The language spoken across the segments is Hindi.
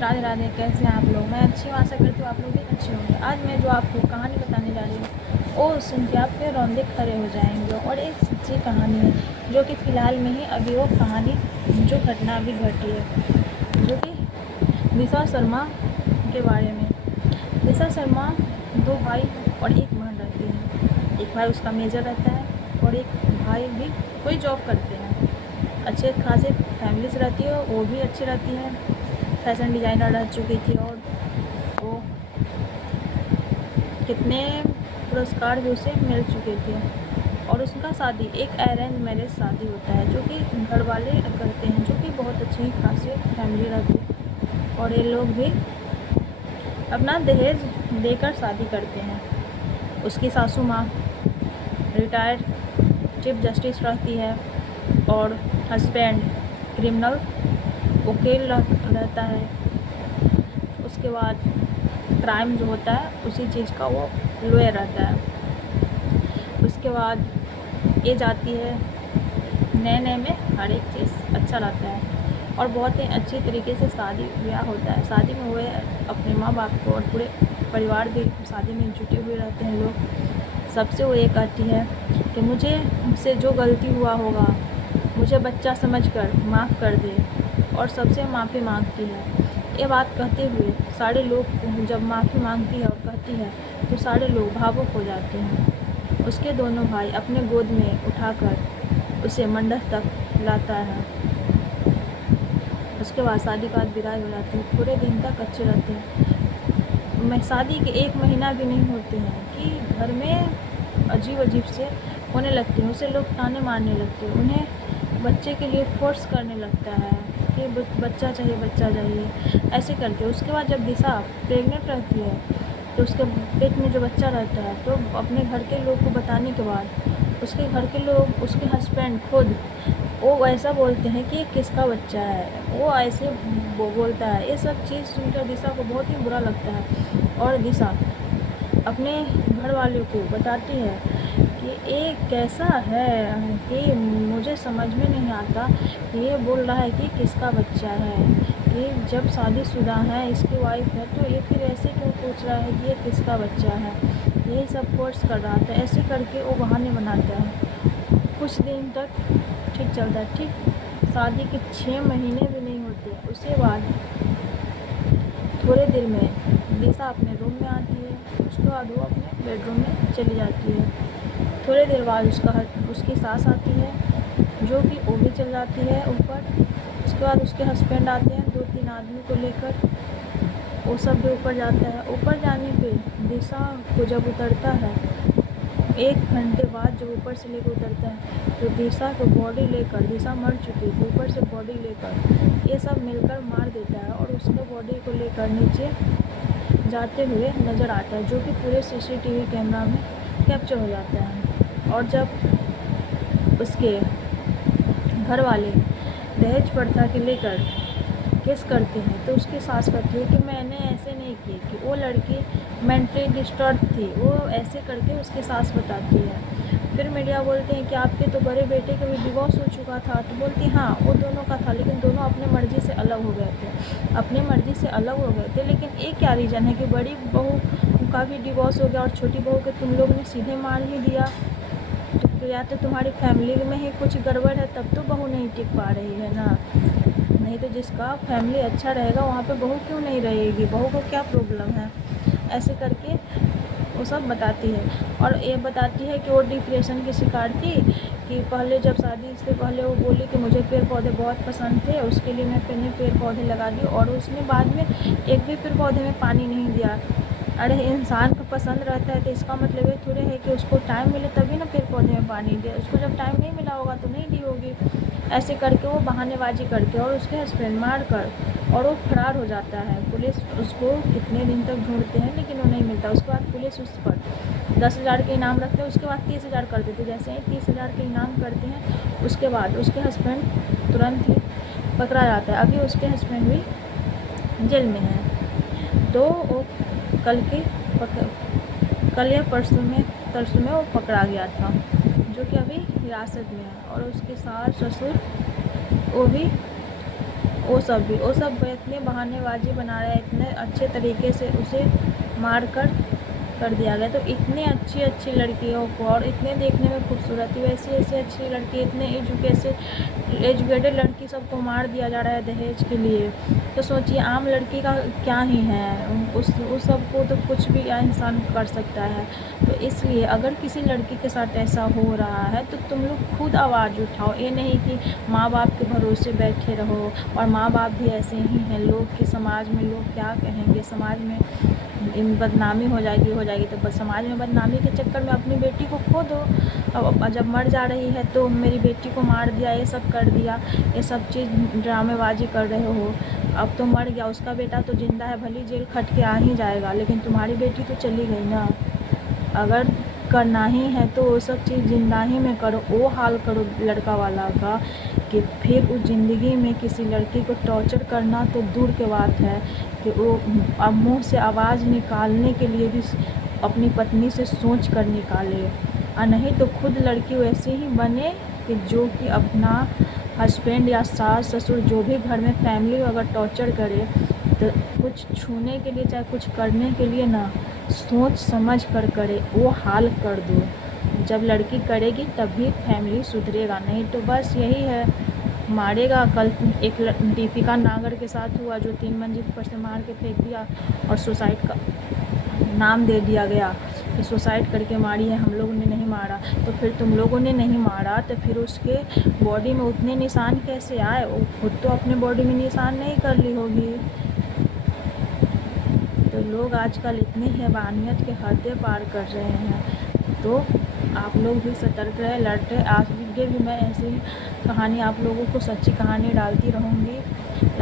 राधे राधे। कैसे हैं आप लोग? मैं अच्छी हूँ, आशा करती हूँ आप लोग भी अच्छे होंगे। आज मैं जो आपको कहानी बताने जा रही हूँ वो सुन के आप फिर रौंदे खड़े हो जाएंगे। और एक सच्ची कहानी है जो कि फ़िलहाल में ही अभी वो कहानी जो घटना अभी घटी है, जो कि दिशा शर्मा के बारे में। दिशा शर्मा 2 भाई और 1 बहन रहती है। एक भाई उसका मेजर रहता है और एक भाई भी कोई जॉब करते हैं। अच्छे खासे फैमिली से रहती है, वो भी अच्छी रहती है, फैशन डिज़ाइनर रह चुकी थी और वो कितने पुरस्कार भी उसे मिल चुके थे। और उसका शादी एक अरेंज मैरिज शादी होता है जो कि घर वाले करते हैं, जो कि बहुत अच्छी खासी फैमिली रहती है। और ये लोग भी अपना दहेज देकर शादी करते हैं। उसकी सासू माँ रिटायर्ड चीफ जस्टिस रहती है और हस्बैंड क्रिमिनल वकील रहता है। उसके बाद क्राइम जो होता है उसी चीज़ का वो लॉयर रहता है। उसके बाद ये जाती है, नए नए में हर एक चीज़ अच्छा रहता है और बहुत ही अच्छी तरीके से शादी ब्याह होता है। शादी में हुए अपने माँ बाप को और पूरे परिवार भी शादी में जुटे हुए रहते हैं लोग। सबसे वो ये कहती है कि मुझसे जो गलती हुआ होगा मुझे बच्चा समझकर माफ़ कर दे, और सबसे माफ़ी मांगती है। ये बात कहते हुए सारे लोग जब माफ़ी मांगती है और कहती है तो सारे लोग भावुक हो जाते हैं। उसके दोनों भाई अपने गोद में उठाकर उसे मंडप तक लाता है। उसके बाद शादी के बाद विदाई हो जाती है। पूरे दिन तक अच्छे रहते हैं। मैं शादी के 1 महीना भी नहीं होते हैं कि घर में अजीब अजीब से होने लगते हैं। उसे लोग ताने मारने लगते हैं, उन्हें बच्चे के लिए फोर्स करने लगता है कि बच्चा चाहिए बच्चा चाहिए, ऐसे करके। उसके बाद जब दिशा प्रेग्नेंट रहती है तो उसके पेट में जो बच्चा रहता है, तो अपने घर के लोग को बताने के बाद उसके घर के लोग, उसके हस्बैंड खुद वो ऐसा बोलते हैं कि ये किसका बच्चा है, वो ऐसे बोलता है। ये सब चीज़ सुनकर दिशा को बहुत ही बुरा लगता है और दिशा अपने घर वालों को बताती है कि ये कैसा है कि मुझे समझ में नहीं आता। ये बोल रहा है कि किसका बच्चा है, कि जब शादीशुदा है, इसकी वाइफ है, तो ये फिर ऐसे क्यों पूछ रहा है कि ये किसका बच्चा है। यही सब फोर्स कर रहा था। ऐसे करके वो बहाने बनाता है। कुछ दिन तक ठीक चलता है। ठीक शादी के 6 महीने भी नहीं होते उसके बाद थोड़े देर में दिशा अपने रूम में आती है। उसके बाद वो अपने बेडरूम में चली जाती है। थोड़ी देर बाद उसकी सास आती है, जो कि वो भी चल जाती है ऊपर। उसके बाद उसके हस्बैंड आते हैं 2-3 आदमी को लेकर, वो सब भी ऊपर जाता है। ऊपर जाने पे दिशा को जब उतरता है, 1 घंटे बाद जब ऊपर से लेकर उतरता है, तो दिशा को बॉडी लेकर, दिशा मर चुकी थी, ऊपर से बॉडी लेकर ये सब मिलकर मार देता है और उसके बॉडी को लेकर नीचे जाते हुए नज़र आता है, जो कि पूरे सीसीटीवी कैमरा में कैप्चर हो जाता है। और जब उसके घर वाले दहेज प्रथा के लेकर केस करते हैं तो उसकी सास कहती है कि मैंने ऐसे नहीं की, कि वो लड़की मेंटली डिस्टर्ब थी, वो ऐसे करके उसकी सास बताती है। फिर मीडिया बोलते हैं कि आपके तो बड़े बेटे का भी डिवोर्स हो चुका था, तो बोलती हाँ वो दोनों का था, लेकिन दोनों अपने मर्ज़ी से अलग हो गए थे, अपनी मर्ज़ी से अलग हो गए थे। लेकिन एक क्या रीज़न है कि बड़ी बहू का भी डिवोर्स हो गया और छोटी बहू के तुम लोग ने सीधे मार ही दिया। तो या तो तुम्हारी फैमिली में ही कुछ गड़बड़ है, तब तो बहू नहीं टिक पा रही है ना। नहीं तो जिसका फैमिली अच्छा रहेगा वहाँ पे बहू क्यों नहीं रहेगी, बहू को क्या प्रॉब्लम है। ऐसे करके वो सब बताती है। और ये बताती है कि वो डिप्रेशन की शिकार थी, कि पहले जब शादी से पहले वो बोली कि मुझे पेड़ पौधे बहुत पसंद थे, उसके लिए मैंने पेड़ पौधे लगा दिए, और उसने बाद में एक भी पेड़ पौधे में पानी नहीं दिया। अरे इंसान को पसंद रहता है तो इसका मतलब ये थोड़े है कि उसको टाइम मिले तभी ना पेड़ पौधे में पानी दे। उसको जब टाइम नहीं मिला होगा तो नहीं दी होगी। ऐसे करके वो बहानेबाजी करके और उसके हस्बैंड मार कर और वो फरार हो जाता है। पुलिस उसको कितने दिन तक ढूंढते हैं लेकिन वो नहीं मिलता। उसके बाद पुलिस उस पर 10,000 के इनाम रखते हैं, उसके बाद 30,000 कर देते। जैसे ही 30,000 के इनाम करते हैं उसके बाद उसके हस्बैंड तुरंत ही पकड़ा जाता है। अभी उसके हस्बैंड भी जेल में है। तो वो कल या परसों में वो पकड़ा गया था, जो कि अभी हिरासत में है। और उसके सास ससुर वो भी वो सब इतने बहानेबाजी बना रहे हैं, इतने अच्छे तरीके से उसे मार कर दिया गया। तो इतनी अच्छी लड़कियों को, और इतने देखने में खूबसूरत थी, वैसी ऐसी अच्छी लड़की, इतने एजुकेटेड लड़की सबको मार दिया जा रहा है दहेज के लिए। तो सोचिए आम लड़की का क्या ही है, उस सबको तो कुछ भी इंसान कर सकता है। तो इसलिए अगर किसी लड़की के साथ ऐसा हो रहा है तो तुम लोग खुद आवाज़ उठाओ। ये नहीं कि माँ बाप के भरोसे बैठे रहो, और माँ बाप भी ऐसे ही हैं लोग कि समाज में लोग क्या कहेंगे, समाज में बदनामी हो जाएगी। तो बस समाज में बदनामी के चक्कर में अपनी बेटी को खो दो। अब जब मर जा रही है तो मेरी बेटी को मार दिया, ये सब कर दिया, ये सब चीज़ ड्रामेबाजी कर रहे हो। अब तो मर गया, उसका बेटा तो ज़िंदा है, भली जेल खट के आ ही जाएगा, लेकिन तुम्हारी बेटी तो चली गई ना। अगर करना ही है तो वो सब चीज़ ज़िंदा ही में करो। वो हाल करो लड़का वाला का कि फिर उस ज़िंदगी में किसी लड़की को टॉर्चर करना तो दूर की बात है कि वो अब मुँह से आवाज़ निकालने के लिए भी अपनी पत्नी से सोच कर निकाले, और नहीं तो खुद लड़की वैसे ही बने कि जो कि अपना हस्बैंड या सास ससुर जो भी घर में फैमिली अगर टॉर्चर करे तो कुछ छूने के लिए चाहे कुछ करने के लिए ना सोच समझ कर करे, वो हाल कर दो। जब लड़की करेगी तभी फैमिली सुधरेगा, नहीं तो बस यही है, मारेगा। कल एक दीपिका नागर के साथ हुआ जो 3 मंजिल पर से मार के फेंक दिया और सुसाइड का नाम दे दिया गया कि सुसाइड करके मारी है, हम लोगों ने नहीं मारा। तो फिर तुम लोगों ने नहीं मारा तो फिर उसके बॉडी में उतने निशान कैसे आए? वो खुद तो अपने बॉडी में निशान नहीं कर ली होगी। तो लोग आजकल इतनी हैवानियत के हदें पार कर रहे हैं, तो आप लोग भी सतर्क रहे, लड़ते। आगे भी मैं ऐसे ही कहानी आप लोगों को, सच्ची कहानी डालती रहूँगी।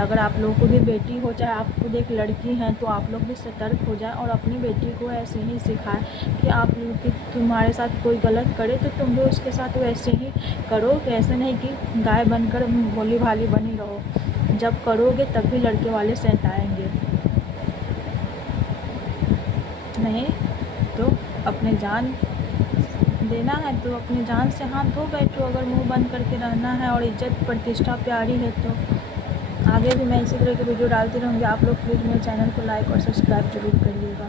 अगर आप लोगों को भी बेटी हो, चाहे आप खुद एक लड़की हैं, तो आप लोग भी सतर्क हो जाएं और अपनी बेटी को ऐसे ही सिखाएं कि आप लोग कि तुम्हारे साथ कोई गलत करे तो तुम भी उसके साथ वैसे ही करो। कि ऐसे नहीं कि गाय बनकर भोली भाली बनी रहो, जब करोगे तब भी लड़के वाले सहताएँगे। नहीं तो अपने जान देना है तो अपनी जान से हाथ धो बैठो, अगर मुंह बंद करके रहना है और इज्जत प्रतिष्ठा प्यारी है तो। आगे भी मैं इसी तरह की वीडियो डालती रहूँगी। आप लोग प्लीज़ मेरे चैनल को लाइक और सब्सक्राइब जरूर करिएगा।